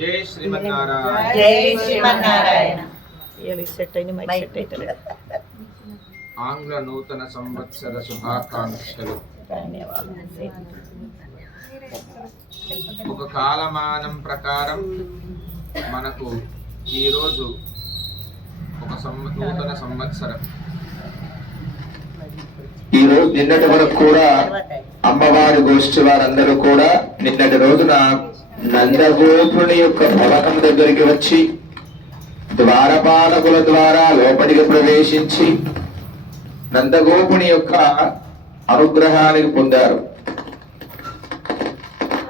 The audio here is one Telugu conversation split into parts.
జై శ్రీమన్నారాయణ. జై శ్రీమన్నారాయణ. సెట్ అయింది మైక్ సెట్ అవుతుంది ఆంగ్ల నూతన సంవత్సర శుభాకాంక్షలు. ఒక కాలమానం ప్రకారం మనకు ఈరోజు ఒక నూతన సంవత్సరం. ఈ రోజు నిన్నటి వరకు కూడా అమ్మవారి గోష్ఠి వారందరూ కూడా నిన్నటి రోజున నందగోపుని యొక్క భవనం దగ్గరికి వచ్చి ద్వారపాలకుల ద్వారా లోపలికి ప్రవేశించి నందగోపుని యొక్క అనుగ్రహానికి పొందారు.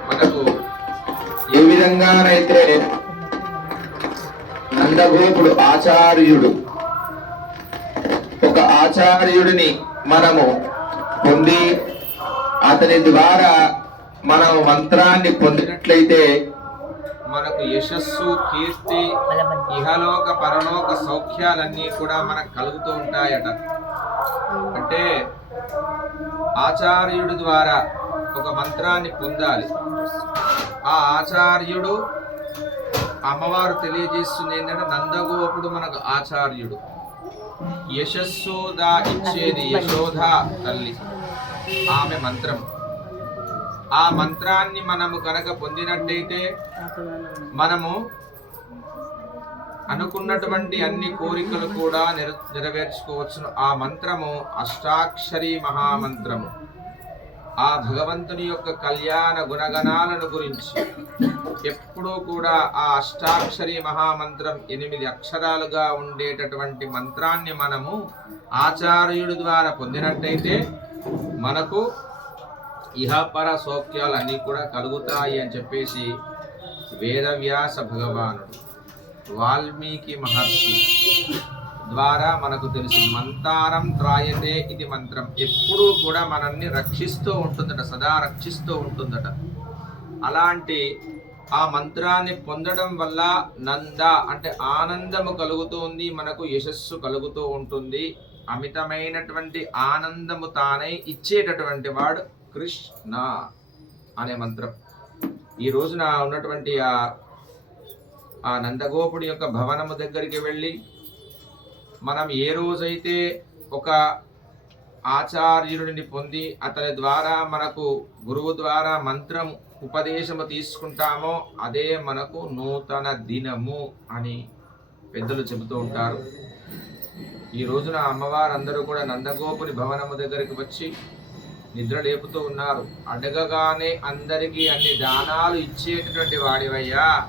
మనకు ఏ విధంగానైతే నందగోపుడు ఆచార్యుడు ఒక ఆచార్యుడిని మనము పొంది అతని ద్వారా మనం మంత్రాన్ని పొందినట్లయితే మనకు యశస్సు కీర్తి ఇహలోక పరలోక సౌఖ్యాలన్నీ కూడా మనకు కలుగుతూ ఉంటాయట. అంటే ఆచార్యుడి ద్వారా ఒక మంత్రాన్ని పొందాలి. ఆ ఆచార్యుడు అమ్మవారు తెలియజేస్తుంది ఏంటంటే నందగోపుడు మనకు ఆచార్యుడు. యశస్సుదా ఇచ్చేది యశోధ తల్లి. ఆమె మంత్రం. ఆ మంత్రాన్ని మనము కనుక పొందినట్టయితే మనము అనుకున్నటువంటి అన్ని కోరికలు కూడా నెర నెరవేర్చుకోవచ్చును. ఆ మంత్రము అష్టాక్షరి మహామంత్రము. ఆ భగవంతుని యొక్క కళ్యాణ గుణగణాలను గురించి. ఎప్పుడూ కూడా ఆ అష్టాక్షరి మహామంత్రం ఎనిమిది అక్షరాలుగా ఉండేటటువంటి మంత్రాన్ని మనము ఆచార్యుడి ద్వారా పొందినట్టయితే మనకు ఇహపర సౌఖ్యాలన్నీ కూడా కలుగుతాయి అని చెప్పేసి వేదవ్యాస భగవానుడు వాల్మీకి మహర్షి ద్వారా మనకు తెలుసు మంతారం త్రాయతే ఇది మంత్రం. ఎప్పుడూ కూడా మనల్ని రక్షిస్తూ ఉంటుందట సదా రక్షిస్తూ ఉంటుందట. అలాంటి ఆ మంత్రాన్ని పొందడం వల్ల నంద అంటే ఆనందము కలుగుతుంది మనకు యశస్సు కలుగుతూ ఉంటుంది. అమితమైనటువంటి ఆనందము తానై ఇచ్చేటటువంటి వాడు కృష్ణ అనే మంత్రం. ఈ రోజున ఉన్నటువంటి ఆ ఆ నందగోపుడి యొక్క భవనము దగ్గరికి వెళ్ళి మనం ఏ రోజైతే ఒక ఆచార్యుడిని పొంది అతని ద్వారా మనకు గురువు ద్వారా మంత్రం ఉపదేశము తీసుకుంటామో అదే మనకు నూతన దినము అని పెద్దలు చెబుతూ ఉంటారు. ఈ రోజున అమ్మవారందరూ కూడా నందగోపుని భవనము దగ్గరికి వచ్చి నిద్ర లేపుతూ ఉన్నారు. అడగగానే అందరికీ అన్ని దానాలు ఇచ్చేటటువంటి వాడివయ్యా.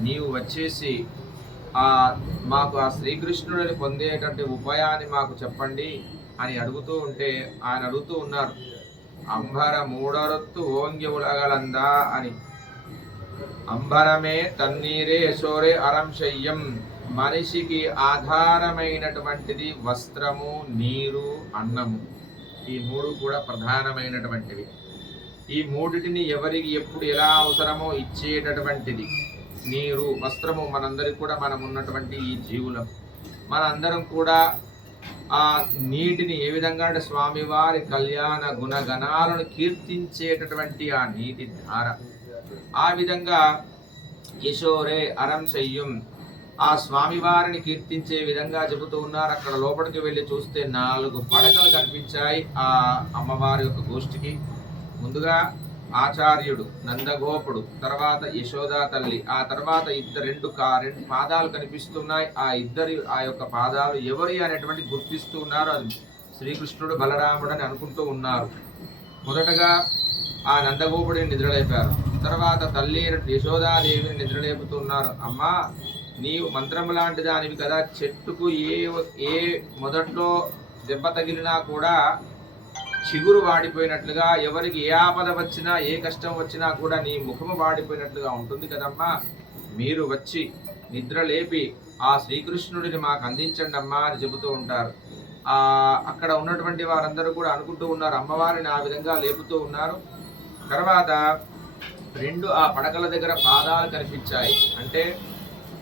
నీవు వచ్చేసి ఆ మాకు ఆ శ్రీకృష్ణుడిని పొందేటటువంటి ఉపాయాన్ని మాకు చెప్పండి అని అడుగుతూ ఉంటే ఆయన అడుగుతూ ఉన్నారు. అంబర మూడరొత్తు ఓంగి ఉలగలందా అని. అంబరమే తన్నీరే యశోరే అరంశయ్యం మనిషికి ఆధారమైనటువంటిది వస్త్రము నీరు అన్నము. ఈ మూడు కూడా ప్రధానమైనటువంటివి. ఈ మూడిటిని ఎవరికి ఎప్పుడు ఎలా అవసరమో ఇచ్చేటటువంటిది. నీరు వస్త్రము మనందరికి కూడా మనం ఉన్నటువంటి ఈ జీవులం. మనందరం కూడా ఆ నీటిని ఏ విధంగా అంటే స్వామివారి కళ్యాణ గుణగణాలను కీర్తించేటటువంటి ఆ నీటి ధార. ఆ విధంగా యశోరే అరం శయ్యం ఆ స్వామివారిని కీర్తించే విధంగా చెబుతూ ఉన్నారు. అక్కడ లోపలికి వెళ్ళి చూస్తే నాలుగు పడకలు కనిపించాయి ఆ అమ్మవారి యొక్క గోష్ఠికి. ముందుగా ఆచార్యుడు నందగోపుడు తర్వాత యశోదా తల్లి ఆ తర్వాత ఇద్దరు రెండు కా రెండు పాదాలు కనిపిస్తున్నాయి. ఆ ఇద్దరి ఆ యొక్క పాదాలు ఎవరి అనేటువంటి గుర్తిస్తూ ఉన్నారు అది శ్రీకృష్ణుడు బలరాముడు అని అనుకుంటూ ఉన్నారు. మొదటగా ఆ నందగోపుడిని నిద్రలేపారు. తర్వాత తల్లి అయినటువంటి యశోదాదేవిని నిద్రలేపుతున్నారు అమ్మా నీవు మంత్రం లాంటి దానివి కదా చెట్టుకు ఏ ఏ మొదట్లో దెబ్బ తగిలినా కూడా చిగురు వాడిపోయినట్లుగా ఎవరికి ఏ ఆపద వచ్చినా ఏ కష్టం వచ్చినా కూడా నీ ముఖము వాడిపోయినట్లుగా ఉంటుంది కదమ్మా. మీరు వచ్చి నిద్ర లేపి ఆ శ్రీకృష్ణుడిని మాకు అందించండి అమ్మా అని చెబుతూ ఉంటారు. ఆ అక్కడ ఉన్నటువంటి వారందరూ కూడా అనుకుంటూ ఉన్నారు అమ్మవారిని ఆ విధంగా లేపుతూ ఉన్నారు. తర్వాత రెండు ఆ పడకల దగ్గర పాదాలు కనిపించాయి. అంటే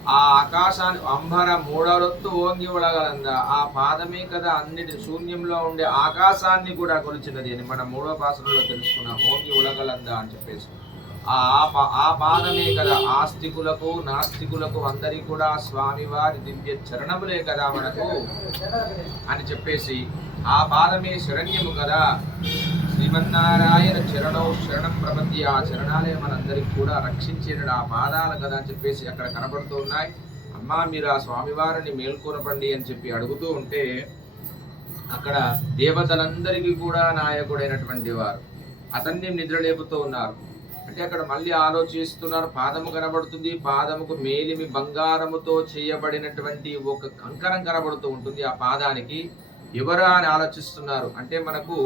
ఆ ఆకాశాన్ని అంబర మూడరొత్తు ఓంగి ఉడగలంద? ఆ పాదమే కదా అన్నిటి శూన్యంలో ఉండే ఆకాశాన్ని కూడా కొలిచినది అని మనం మూడో పాసనలో తెలుసుకున్నాం. ఓంగి ఉడగలంద అని చెప్పేసి. ఆ పా- ఆ పాదమే కదా ఆస్తికులకు నాస్తికులకు అందరికీ కూడా స్వామివారి దివ్య చరణములే కదా మనకు అని చెప్పేసి ఆ పాదమే శరణ్యము కదా. శ్రీమన్నారాయణ చరణో శరణం ప్రపంచి ఆ చరణాలే మనందరికి కూడా రక్షించిన ఆ పాదాలు కదా అని చెప్పేసి అక్కడ కనబడుతూ ఉన్నాయి. అమ్మా మీరు ఆ స్వామివారిని మేల్కొనపండి అని చెప్పి అడుగుతూ ఉంటే అక్కడ దేవతలందరికీ కూడా నాయకుడైనటువంటి వారు అతన్ని నిద్రలేపుతూ ఉన్నారు. అంటే అక్కడ మళ్ళీ ఆలోచిస్తున్నారు పాదము కనబడుతుంది పాదముకు మేలిమి బంగారముతో చేయబడినటువంటి ఒక కంకరం కనబడుతూ ఉంటుంది ఆ పాదానికి. ఎవరా అని ఆలోచిస్తున్నారు? అంటే మనకు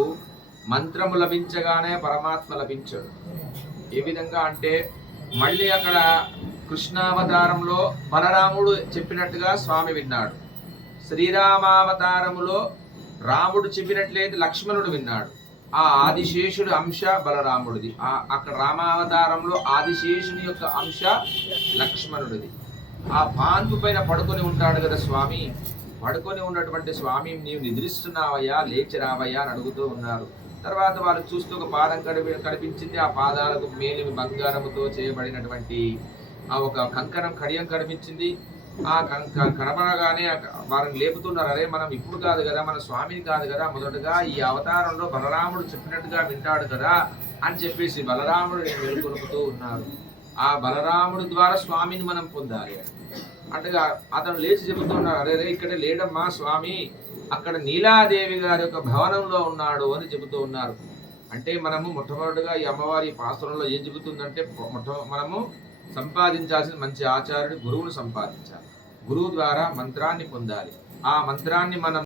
మంత్రము లభించగానే పరమాత్మ లభించాడు. ఏ విధంగా అంటే మళ్ళీ అక్కడ కృష్ణావతారంలో బలరాముడు చెప్పినట్టుగా స్వామి విన్నాడు. శ్రీరామావతారములో రాముడు చెప్పినట్లయితే లక్ష్మణుడు విన్నాడు. ఆ ఆదిశేషుడు అంశ బలరాముడిది. ఆ అక్కడ రామావతారంలో ఆదిశేషుని యొక్క అంశ లక్ష్మణుడిది. ఆ పాన్పు పైన పడుకొని ఉంటాడు కదా స్వామి. పడుకొని ఉన్నటువంటి స్వామి నీవు నిద్రిస్తున్నావయ్యా లేచి రావయ్యా అని అడుగుతూ ఉన్నారు. తర్వాత వాళ్ళు చూస్తూ ఒక పాదం కడిపి కనిపించింది ఆ పాదాలకు మేలిమి బంగారముతో చేయబడినటువంటి ఆ ఒక కంకణం కడియం కనిపించింది ఆ కంక కనబడగానే వారిని లేపుతున్నారు. అరే మనం ఇప్పుడు కాదు కదా మన స్వామిని కాదు కదా మొదటగా ఈ అవతారంలో బలరాముడు చెప్పినట్టుగా వింటాడు కదా అని చెప్పేసి బలరాముడు మేల్కొలుపుతూ ఉన్నారు. ఆ బలరాముడు ద్వారా స్వామిని మనం పొందాలి. అంటగా అతను లేచి చెబుతున్నాడు అరే రే ఇక్కడ లేడమ్మా స్వామి అక్కడ నీలాదేవి గారి యొక్క భవనంలో ఉన్నాడు అని చెబుతూ ఉన్నారు. అంటే మనము మొట్టమొదటిగా ఈ అమ్మవారి పాత్రలో ఏం చెబుతుందంటే మొట్ట మనము సంపాదించాల్సిన మంచి ఆచార్యుడు గురువును సంపాదించాలి. గురువు ద్వారా మంత్రాన్ని పొందాలి. ఆ మంత్రాన్ని మనం